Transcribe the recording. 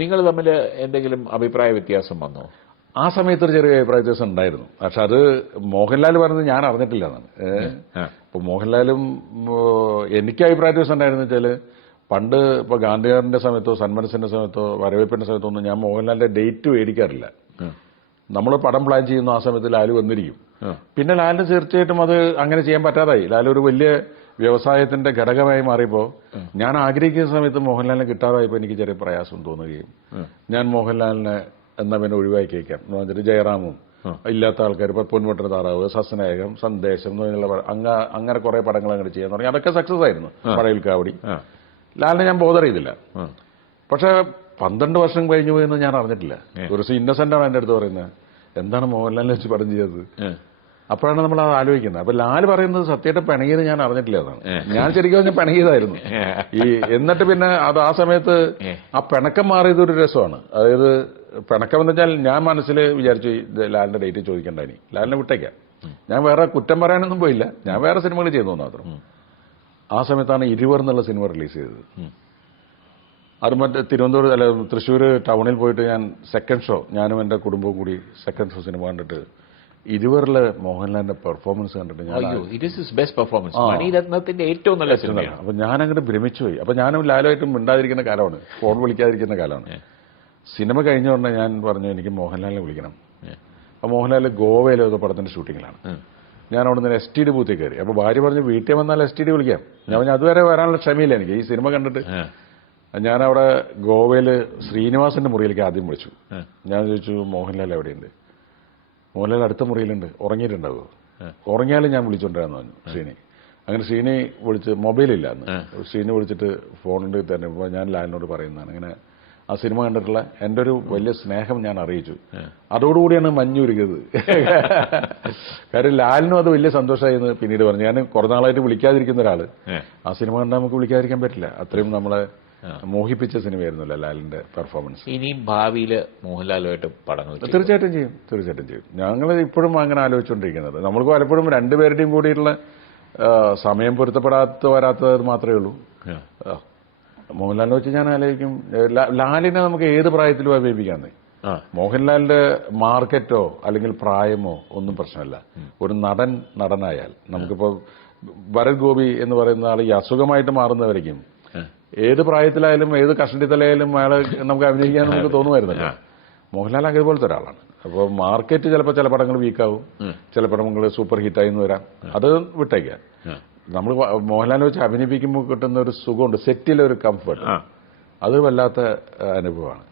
നിങ്ങൾ തമ്മിൽ എന്തെങ്കിലും അഭിപ്രായ വ്യത്യാസം വന്നോ? ആ സമയത്ത് ഒരു ചെറിയ അഭിപ്രായ വ്യത്യാസം ഉണ്ടായിരുന്നു. പക്ഷെ അത് മോഹൻലാൽ പറഞ്ഞത് ഞാൻ അറിഞ്ഞിട്ടില്ല എന്നാണ്. ഇപ്പൊ മോഹൻലാലും എനിക്ക് അഭിപ്രായ വ്യത്യാസം ഉണ്ടായിരുന്നു വെച്ചാൽ പണ്ട് ഇപ്പൊ ഗാന്ധിഗാറിന്റെ സമയത്തോ സന്മനസിന്റെ സമയത്തോ വരവേപ്പിന്റെ സമയത്തോ ഒന്നും ഞാൻ മോഹൻലാലിന്റെ ഡേറ്റ് മേടിക്കാറില്ല നമ്മൾ പടം പ്ലാൻ ചെയ്യുന്നു ആ സമയത്ത് ലാലു വന്നിരിക്കും. പിന്നെ ലാലിന് തീർച്ചയായിട്ടും അത് അങ്ങനെ ചെയ്യാൻ പറ്റാതായി. ലാലു ഒരു വലിയ വ്യവസായത്തിന്റെ ഘടകമായി മാറിയപ്പോ ഞാൻ ആഗ്രഹിക്കുന്ന സമയത്ത് മോഹൻലാലിനെ കിട്ടാതായപ്പോ എനിക്ക് ചെറിയ പ്രയാസം തോന്നുകയും ഞാൻ മോഹൻലാലിനെ എന്നാ പിന്നെ ഒഴിവാക്കിയേക്കാം. എന്ന് പറഞ്ഞിട്ട് ജയറാമും ഇല്ലാത്ത ആൾക്കാർ ഇപ്പൊ പൊന്മുട്ടൻ താറാവ് സസ്നേഹം സന്ദേശം എന്നുള്ള അങ്ങ അങ്ങനെ കുറെ പടങ്ങൾ അങ്ങനെ ചെയ്യാൻ തുടങ്ങി. അതൊക്കെ സക്സസ് ആയിരുന്നു. പടയിൽ കാവടി. ലാലിനെ ഞാൻ ബോധർ ചെയ്തില്ല പക്ഷെ പന്ത്രണ്ട് വർഷം കഴിഞ്ഞു പോയെന്ന് ഞാൻ അറിഞ്ഞിട്ടില്ല. ഒരു ദിവസം ഇന്നസെന്റ് ആണ് എന്റെ അടുത്ത് പറയുന്നത്. എന്താണ് മോഹൻലാലിനെ വെച്ച് പടം ചെയ്തത്. അപ്പോഴാണ് നമ്മൾ അത് ആലോചിക്കുന്നത്. അപ്പൊ ലാൽ പറയുന്നത് സത്യമായിട്ട് പിണങ്ങിയത് ഞാൻ അറിഞ്ഞിട്ടില്ല അതാണ്. ഞാൻ ശരിക്കും പറഞ്ഞ പിണങ്ങിയതായിരുന്നു. ഈ എന്നിട്ട് പിന്നെ അത് ആ സമയത്ത് ആ പിണക്കം മാറിയത് ഒരു രസമാണ്. അതായത് പിണക്കം എന്ന് വെച്ചാൽ ഞാൻ മനസ്സിൽ വിചാരിച്ചു ലാലിന്റെ ഡേറ്റ് ചോദിക്കണ്ട ഇനി. ലാലിനെ വിട്ടേക്കാം. ഞാൻ വേറെ കുറ്റം പറയാനൊന്നും പോയില്ല. ഞാൻ വേറെ സിനിമകൾ ചെയ്തു മാത്രം. ആ സമയത്താണ് ഇരുവർ എന്നുള്ള സിനിമ റിലീസ് ചെയ്തത്. അത് മറ്റേ തിരുവനന്തപുരം അല്ല തൃശ്ശൂർ ടൗണിൽ പോയിട്ട് ഞാൻ സെക്കൻഡ് ഷോ ഞാനും എന്റെ കുടുംബവും കൂടി സെക്കൻഡ് ഷോ സിനിമ കണ്ടിട്ട് ഇരുവറിലെ മോഹൻലാലിന്റെ പെർഫോമൻസ് കണ്ടിട്ട് ഞാൻ അയ്യോ it is his best performance മണിരത്നത്തിന്റെ ഏറ്റവും നല്ല സിനിമയാണ് അപ്പൊ ഞാനങ്ങനെ അങ്ങോട്ട് ഭ്രമിച്ചു പോയി അപ്പൊ ഞാനും ലാലുമായിട്ടും മിണ്ടാതിരിക്കുന്ന കാലമാണ്. ഫോൺ വിളിക്കാതിരിക്കുന്ന കാലമാണ്. സിനിമ കഴിഞ്ഞ ഉടനെ ഞാൻ പറഞ്ഞു എനിക്ക് മോഹൻലാലിനെ വിളിക്കണം. അപ്പൊ മോഹൻലാൽ ഗോവയിലെ ഒരു പടത്തിന്റെ ഷൂട്ടിങ്ങിലാണ് ഞാൻ അവിടെ നിന്ന് എസ് ടി ഡി ബൂത്തിൽ കയറി. അപ്പൊ ഭാര്യ പറഞ്ഞു വീട്ടിൽ വന്നാൽ എസ് ടി ഡി വിളിക്കാം. ഞാൻ പറഞ്ഞു അതുവരെ വരാനുള്ള ക്ഷമയില്ല എനിക്ക്. ഈ സിനിമ കണ്ടിട്ട്. ഞാൻ അവിടെ ഗോവയിൽ ശ്രീനിവാസന്റെ മുറിയിലേക്ക് ആദ്യം വിളിച്ചു. ഞാൻ ചോദിച്ചു മോഹൻലാൽ എവിടെയുണ്ട്? മോഹൻലാൽ അടുത്ത മുറിയിലുണ്ട്. ഉറങ്ങിയിട്ടുണ്ടാവുക ഉറങ്ങിയാലും ഞാൻ വിളിച്ചോണ്ടിരാന്ന് പറഞ്ഞു ശ്രീനി. അങ്ങനെ ശ്രീനി വിളിച്ച് മൊബൈലില്ല അന്ന്. ശ്രീനി വിളിച്ചിട്ട് ഫോണിൽ തന്നെ ഞാൻ ലാലിനോട് പറയുന്നതാണ്. ഇങ്ങനെ ആ സിനിമ കണ്ടിട്ടുള്ള എന്റെ ഒരു വലിയ സ്നേഹം ഞാൻ അറിയിച്ചു. അതോടുകൂടിയാണ് മഞ്ഞുരുകിയത് കാര്യം ലാലിനും അത് വലിയ സന്തോഷമായിരുന്നു പിന്നീട് പറഞ്ഞു. ഞാൻ കുറേ നാളായിട്ട് വിളിക്കാതിരിക്കുന്ന ഒരാൾ. ആ. സിനിമ കണ്ടാൽ നമുക്ക് വിളിക്കാതിരിക്കാൻ പറ്റില്ല. അത്രയും നമ്മളെ മോഹിപ്പിച്ച സിനിമയായിരുന്നല്ലോ ലാലിന്റെ പെർഫോമൻസ് ഇനിയും ഭാവിയിൽ മോഹൻലാലുമായിട്ട് പടങ്ങൾ ചെയ്യും. തീർച്ചയായിട്ടും ചെയ്യും. തീർച്ചയായിട്ടും ചെയ്യും. ഞങ്ങൾ ഇപ്പോഴും അങ്ങനെ ആലോചിച്ചുകൊണ്ടിരിക്കുന്നത് നമ്മൾക്ക് പലപ്പോഴും രണ്ടുപേരുടെയും കൂടിയിട്ടുള്ള സമയം പൊരുത്തപ്പെടാത്ത വരാത്തത് മാത്രമേ ഉള്ളൂ. മോഹൻലാലിനെ വെച്ച് ഞാൻ ആലോചിക്കും. ലാലിനെ നമുക്ക് ഏത് പ്രായത്തിലും അഭിനയിപ്പിക്കാന്നേ മോഹൻലാലിന്റെ മാർക്കറ്റോ അല്ലെങ്കിൽ പ്രായമോ ഒന്നും പ്രശ്നമല്ല. ഒരു നടൻ നടനായാൽ. നമുക്കിപ്പോ ഭരത് ഗോപി എന്ന് പറയുന്ന ആൾ ഈ അസുഖമായിട്ട് മാറുന്നവരേക്കും ഏത് പ്രായത്തിലായാലും ഏത് കഷണ്ടിത്തലയായാലും അയാൾ നമുക്ക് അഭിനയിക്കാൻ നമുക്ക് തോന്നുമായിരുന്നല്ലോ. മോഹൻലാൽ അതുപോലത്തെ ഒരാളാണ്. അപ്പോൾ മാർക്കറ്റ് ചിലപ്പോൾ ചില പടങ്ങൾ വീക്കാവും. ചില പടങ്ങൾ സൂപ്പർ ഹിറ്റായി എന്ന് വരാം അത് വിട്ടേക്കാം. നമ്മൾ മോഹൻലാലിനെ വെച്ച് അഭിനയിപ്പിക്കുമ്പോൾ കിട്ടുന്ന ഒരു സുഖമുണ്ട്. സെറ്റിലെ ഒരു കംഫർട്ട് അത് വല്ലാത്ത അനുഭവമാണ്.